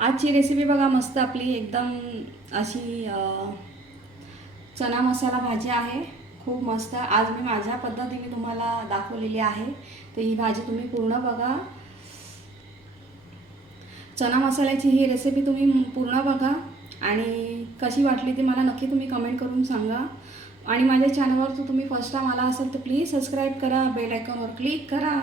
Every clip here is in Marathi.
आजची रेसिपी बघा मस्त आपली एकदम अशी चना मसाला भाजी आहे. खूप मस्त. आज मी माझ्या पद्धतीने तुम्हाला दाखवलेली आहे. तर ही भाजी तुम्ही पूर्ण बघा. चना मसाल्याची ही रेसिपी तुम्ही पूर्ण बघा. आणि कशी वाटली ती मला नक्की तुम्ही कमेंट करून सांगा. आणि माझ्या चॅनलवर जर तुम्ही फर्स्ट टाइम आला असेल तर प्लीज सबस्क्राईब करा बेल आयकॉनवर क्लिक करा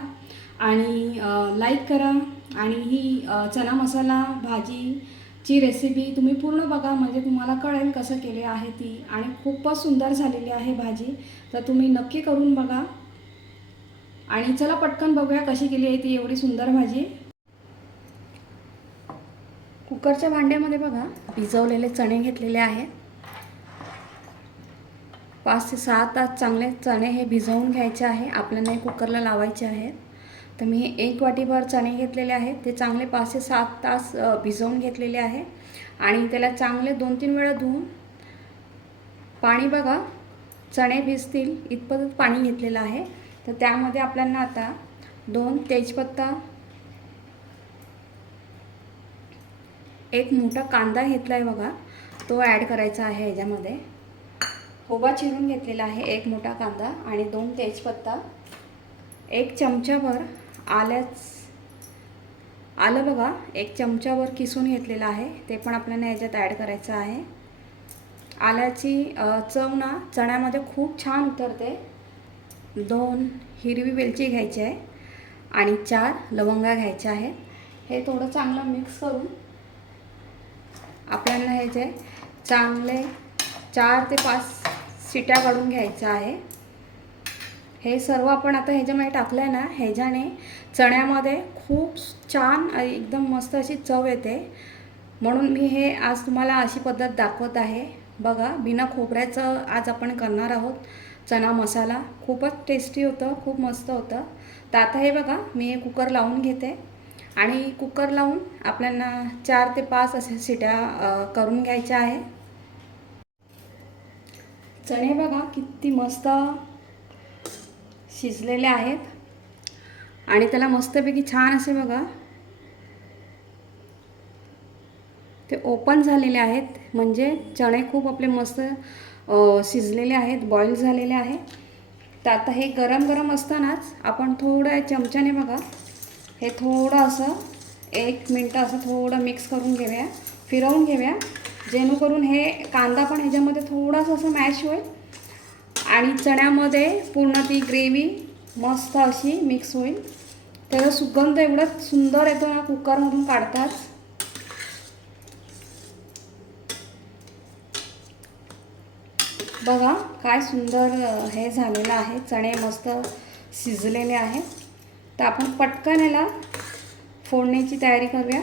आणि लाईक करा आणि ही चना मसाला भाजीची रेसिपी तुम्ही पूर्ण बघा. म्हणजे तुम्हाला कळेल कसं केले आहे ती आणि खूपच सुंदर झालेली आहे भाजी. तर तुम्ही नक्की करून बघा. आणि चला पटकन बघूया कशी केली आहे ती एवढी सुंदर भाजी. कुकरच्या भांड्यामध्ये बघा भिजवलेले चणे घेतलेले आहेत. पाच ते सहा तास चांगले चणे हे भिजवून घ्यायचे आहे. आपल्याला हे कुकरला लावायचे आहेत. तर मी एक वाटीभर चणे घेतलेले आहेत. ते चांगले पाच ते सात तास भिजवून घेतलेले आहे. आणि त्याला चांगले दोन तीन वेळा धुवून पाणी बघा चणे भिजतील इतपतच पाणी घेतलेलं आहे. तर त्यामध्ये आपल्याला आता दोन तेजपत्ता एक मोठा कांदा घेतला आहे बघा. तो ॲड करायचा आहे ह्याच्यामध्ये. होबा चिरून घेतलेला आहे एक मोठा कांदा आणि दोन तेजपत्ता. एक चमच्यावर आल्याच आलं बघा एक चमच्यावर किसून घेतलेलं आहे. ते पण आपल्याला ह्याच्यात ॲड करायचं आहे. आल्याची चव ना चण्यामध्ये खूप छान उतरते. दोन हिरवी वेलची घ्यायची आहे आणि चार लवंगा घ्यायच्या आहेत. हे थोडं चांगलं मिक्स करून आपल्याला ह्याचे चांगले चार ते पाच शिट्या काढून घ्यायचं आहे. हे सर्व आपण आता ह्याच्यामध्ये टाकलं आहे ना ह्याच्याने चण्यामध्ये खूप छान एकदम मस्त अशी चव येते. म्हणून मी हे आज तुम्हाला अशी पद्धत दाखवत आहे. बघा बिना खोबऱ्याचं आज आपण करणार आहोत चना मसाला. खूपच टेस्टी होतं खूप मस्त होतं. तर आता हे बघा मी हे कुकर लावून घेते. आणि कुकर लावून आपल्याला चार ते पाच असे शिट्या करून घ्यायच्या आहे. चणे बघा किती मस्त शिजलेले आहेत. आणि त्याला मस्तपैकी छान असे बघा ते ओपन झालेले आहेत. म्हणजे चणे खूप आपले मस्त शिजलेले आहेत बॉईल झालेले आहे. तर आता हे गरम गरम असतानाच आपण थोडं चमच्याने बघा हे थोडं असं एक मिनटं असं थोडं मिक्स करून घेऊया फिरवून घेऊया. जेणेकरून हे कांदा पण ह्याच्यामध्ये थोडासा असं मॅश होईल. आणि चण्यामध्ये पूर्ण ती ग्रेव्ही मस्त अशी मिक्स होईल. त्याचा सुगंध एवढा सुंदर येतो ना कुकरमधून काढताच. बघा काय सुंदर हे झालेलं आहे. चणे मस्त शिजलेले आहेत. तर आपण पटकन याला फोडण्याची तयारी करूया.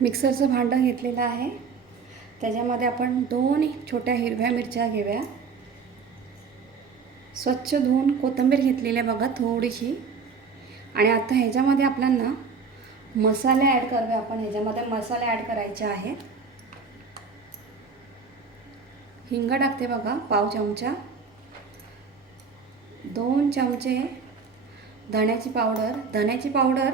मिक्सरचं भांडं घेतलेलं आहे. त्याच्यामध्ये आपण दोन छोट्या हिरव्या मिरच्या घेऊया. स्वच्छ धुवून कोथिंबीर घेतलेली आहे बघा थोडीशी. आणि आता ह्याच्यामध्ये आपल्याला मसाले ॲड करूया आपण. ह्याच्यामध्ये मसाले ॲड करायचे आहेत. हिंग टाकते बघा पाव चमचा. दोन चमचे धण्याची पावडर. धण्याची पावडर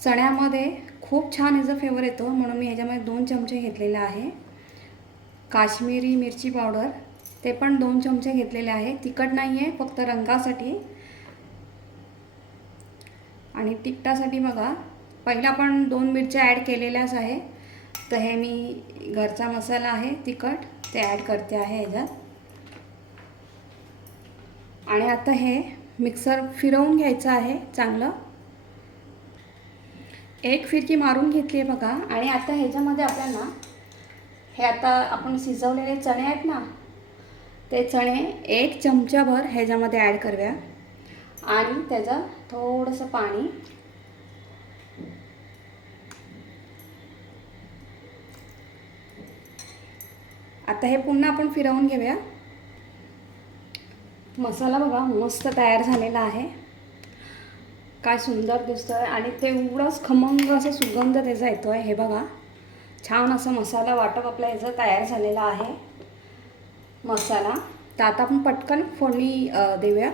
चण्यामध्ये खूप छान ह्याचा फ्लेवर येतो. म्हणून मी ह्याच्यामध्ये दोन चमचे घेतलेले आहे. काश्मीरी मिरची पावडर ते पण दोन चमचे घेतलेले आहे. तिखट नाही आहे फक्त रंगासाठी. आणि तिखटासाठी बघा पहिला पण दोन मिरच्या ॲड केलेल्याच आहे. तर हे मी घरचा मसाला आहे तिखट ते ॲड करते आहे ह्याच्यात. आणि आता हे मिक्सर फिरवून घ्यायचं आहे चांगलं. एक फिरकी मारून घेतली आहे बघा. आणि आता ह्याच्यामध्ये आपल्याला हे आता आपण शिजवलेले चणे आहेत ना ते चणे एक चमचाभर ह्याच्यामध्ये ॲड करूया. आणि त्याचं थोडंसं पाणी आता हे पुन्हा आपण फिरवून घेऊया. मसाला बघा मस्त तयार झालेला आहे. काय सुंदर दिसतं आहे आणि ते खमंग असं सुगंध त्याचा येतो आहे हे बघा. छान असं मसाला वाटप आपल्या याचा तयार झालेला आहे. मसाला. तर आता आपण पटकन फोडणी देऊया.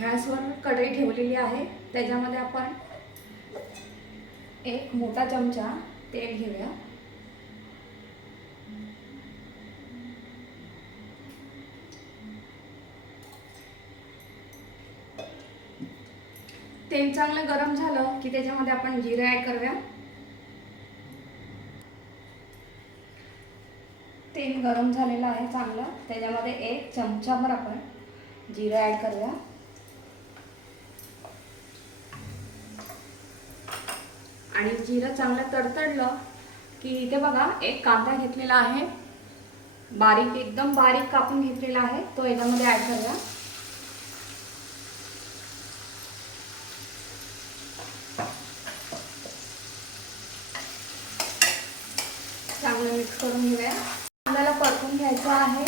गॅसवर कढई ठेवलेली आहे. त्याच्यामध्ये आपण एक मोठा चमचा तेल घेऊया. तेल चांगलं गरम झालं की त्याच्यामध्ये आपण जिरं ॲड करूया. तेल गरम झालेलं आहे चांगलं. त्याच्यामध्ये एक चमचाभर आपण जिरं ॲड करूया. आणि जिरं चांगलं तडतडलं की इथे बघा एक कांदा घेतलेला आहे. बारीक एकदम बारीक कापून घेतलेला आहे. तो याच्यामध्ये ॲड करूया चांगलं मिक्स करून घेऊया. आपल्याला परतून घ्यायचं आहे.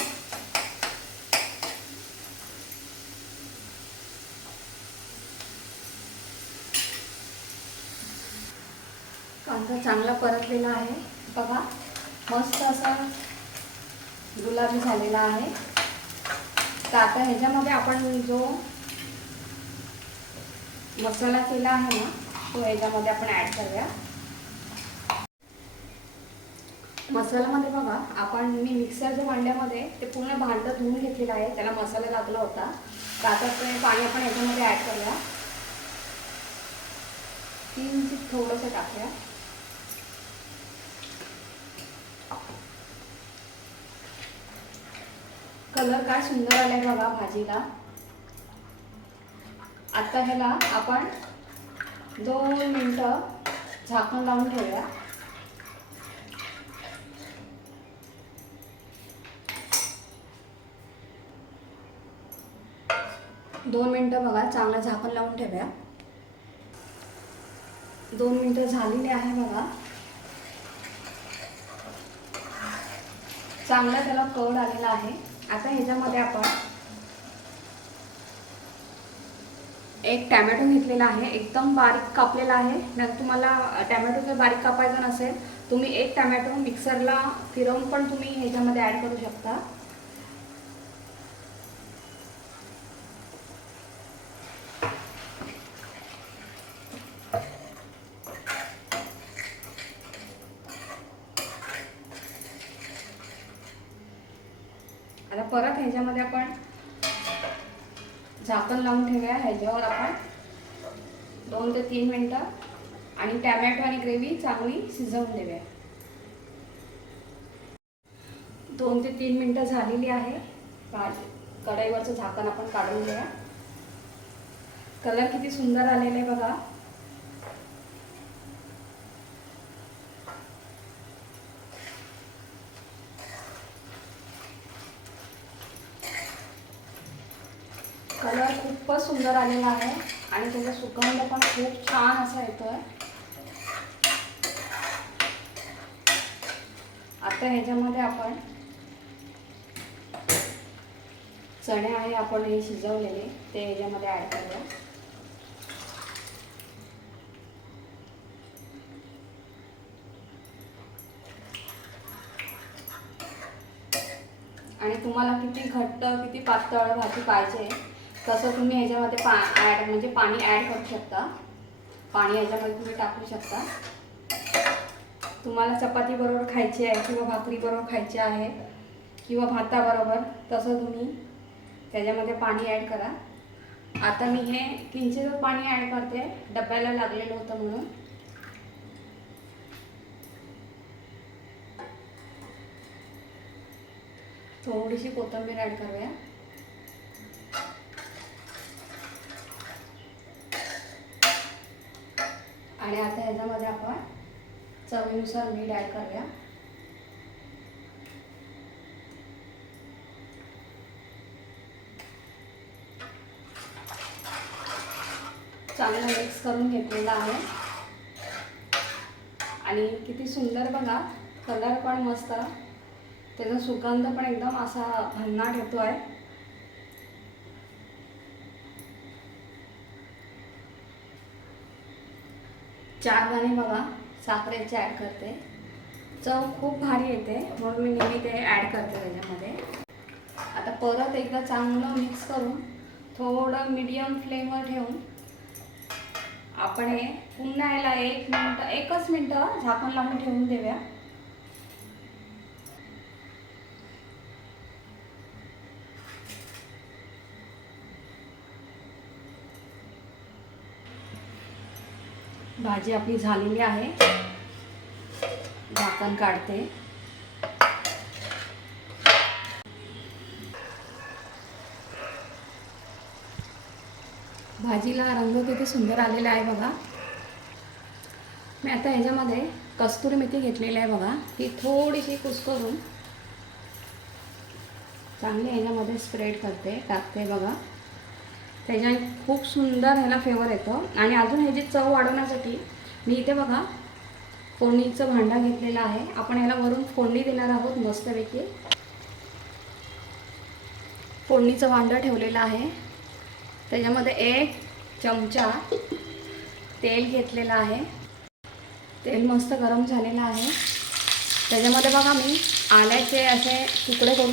कांदा चांगला परतलेला आहे. बघा मस्त असा गुलाबी झालेला आहे. तर आता ह्याच्यामध्ये आपण जो मसाला केला आहे ना तो ह्याच्यामध्ये आपण ॲड करूया. मसाल्यामध्ये बघा आपण मी मिक्सरच्या भांड्यामध्ये ते पूर्ण भांडं धुवून घेतलेलं आहे त्याला मसाला लागला होता. तर आता ते पाणी आपण याच्यामध्ये ॲड करूया. तीन थोडंसं टाकूया. कलर काय सुंदर आलाय बघा भाजीला. आता ह्याला आपण दोन मिनटं झाकण लावून ठेवूया. दोन मिनटं बघा चांगलं झाकण लावून ठेवूया. दोन मिनटं झालेली आहे बघा. चांगला त्याला कड आलेला आहे. आता ह्याच्यामध्ये आपण एक टॅमॅटो घेतलेला आहे. एकदम बारीक कापलेला आहे. नंतर तुम्हाला टॅमॅटो जर बारीक कापायचा नसेल तुम्ही एक टॅमॅटो मिक्सरला फिरवून पण तुम्ही ह्याच्यामध्ये ॲड करू शकता आता परत ह्याच्यामध्ये आपण झाकण लावून ठेवूया. ह्याच्यावर आपण दोन ते तीन मिनटं आणि टॅमॅटो आणि ग्रेव्ही चांगली शिजवून देऊया. दोन ते तीन मिनटं झालेली आहे. भाजी कढईवरचं झाकण आपण काढून घेऊया. कलर किती सुंदर आलेला आहे बघा कलर खूपच सुंदर आलेला आहे. आणि त्याचा सुगंध पण खूप छान असा येतोय. आता ह्याच्यामध्ये आपण चणे आहे आपण हे शिजवलेले ते ह्याच्यामध्ये ॲड करूया. आणि तुम्हाला किती घट्ट किती पातळ भाजी पाहिजे तसं तुम्ही ह्याच्यामध्ये पा ॲड म्हणजे पाणी ॲड करू शकता. पाणी ह्याच्यामध्ये तुम्ही टाकू शकता. तुम्हाला चपाती बरोबर खायची आहे किंवा भाकरी बरोबर खायची आहे किंवा भाताबरोबर तसं तुम्ही त्याच्यामध्ये पाणी ॲड करा. आता मी हे किंचित पाणी ॲड करते. डब्याला लागलेलं होतं म्हणून. थोडीशी कोथिंबीर ॲड करूया. आणि आता ह्याच्यामध्ये आपण चवीनुसार मीठ ॲड करूया. चांगलं मिक्स करून घेतलेलं आहे. आणि किती सुंदर बघा कलर पण मस्त. त्याचा सुगंध पण एकदम असा भन्नाट येतो आहे चार दाणे बघा. साखरेचे ॲड करते. चव खूप भारी येते. म्हणून मी नेहमी ते ॲड करते त्याच्यामध्ये. आता परत एकदा चांगलं मिक्स करून थोडं मीडियम फ्लेमवर ठेवून आपण हे पुन्हा याला एक मिनटं एकच मिनटं झाकण लावून ठेवून देऊया. भाजी आपली झालेली आहे. झाकण काढते. भाजीला रंग किती सुंदर आलेला आहे बघा. मी आता ह्याच्यामध्ये कस्तुरी मेथी घेतलेली आहे बघा. ती थोडीशी कुस्करून चांगली ह्याच्यामध्ये स्प्रेड करते टाकते बघा. त्याच्याने खूप सुंदर ह्याला फ्लेवर येतो. आणि अजून ह्याची चव वाढवण्यासाठी मी इथे बघा फोडणीचं भांडा घेतलेला आहे. आपण ह्याला वरून फोडणी देणार आहोत मस्तपैकी. फोडणीचं भांडं ठेवलेलं आहे. त्याच्यामध्ये एक चमचा तेल घेतलेलं आहे. तेल मस्त गरम झालेलं आहे. त्याच्यामध्ये बघा मी आल्याचे असे तुकडे करून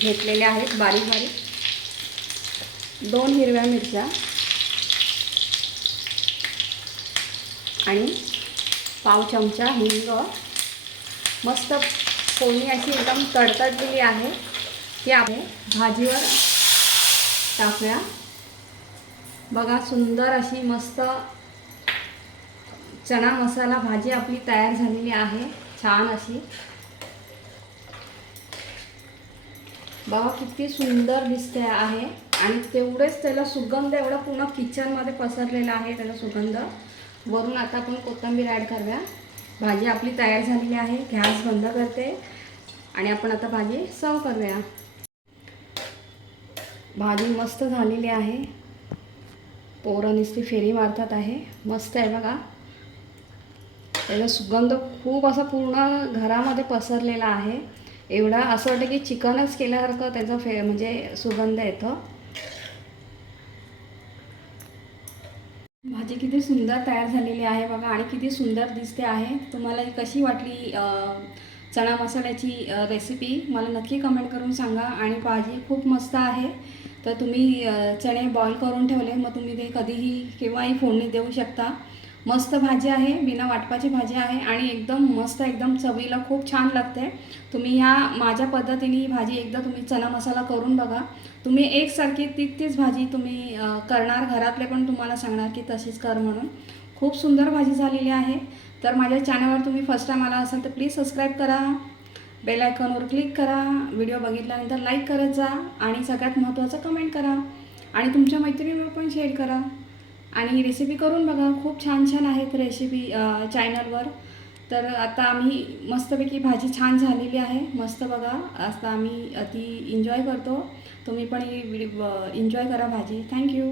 घेतलेले आहेत बारीक बारीक दोन हिरव्या मिरच्या आणि पाव चमचा हिंग. मस्त फोडणी अशी एकदम तडतडलेली आहे ती आहे भाजीवर टाकूया. बघा सुंदर अशी मस्त चणा मसाला भाजी आपली तयार झालेली आहे. छान अशी. बघा किती सुंदर दिसते आहे. आणि तेवढेच त्याला सुगंध एवढा पूर्ण किचनमध्ये पसरलेला आहे त्याला सुगंध. वरून आता आपण कोथिंबीर ॲड करूया. भाजी आपली तयार झालेली आहे. गॅस बंद करते. आणि आपण आता भाजी सर्व करूया. भाजी मस्त झालेली आहे. पोरं नुसती फेरी मारतात आहे. मस्त आहे बघा. त्याचा सुगंध खूप असा पूर्ण घरामध्ये पसरलेला आहे. एवढा असं वाटतं की चिकनच केल्यासारखं त्याचा फे म्हणजे सुगंध येतो. भाजी किती सुंदर तयार झालेली आहे बघा आणि किती सुंदर दिसते आहे. तुम्हाला ही कशी वाटली चणा मसाल्याची रेसिपी मला नक्की कमेंट करून सांगा आणि भाजी खूप मस्त आहे. तर तुम्ही चणे बॉईल करून ठेवले मग तुम्ही ते कधीही केव्हाही फोडणी देऊ शकता. मस्त भाजी आहे बिना वाटपाची भाजी आहे आणि एकदम मस्त एकदम चवीला खूप छान लागते. तुम्ही ह्या माझ्या पद्धतीने ही भाजी एकदा तुम्ही चना मसाला करून बघा. तुम्ही एकसारखी तीच तीच भाजी तुम्ही करणार घरातले पण तुम्हाला सांगणार की तशीच कर म्हणून. खूप सुंदर भाजी झालेली आहे. तर माझ्या चॅनलवर तुम्ही फर्स्ट टाईम आला असाल तर प्लीज सबस्क्राईब करा. बेल आयकॉनवर क्लिक करा. व्हिडिओ बघितल्यानंतर लाईक करत जा आणि सगळ्यात महत्त्वाचं कमेंट करा. आणि तुमच्या मैत्रिणीवर पण शेअर करा. आणि ही रेसिपी करून बघा खूप छान छान आहेत रेसिपी चॅनलवर तर आता आम्ही मस्तपैकी भाजी छान झालेली आहे. मस्त बघा आता आम्ही ती एन्जॉय करतो. तुम्ही पण ही व्हिडिओ एन्जॉय करा भाजी. थँक्यू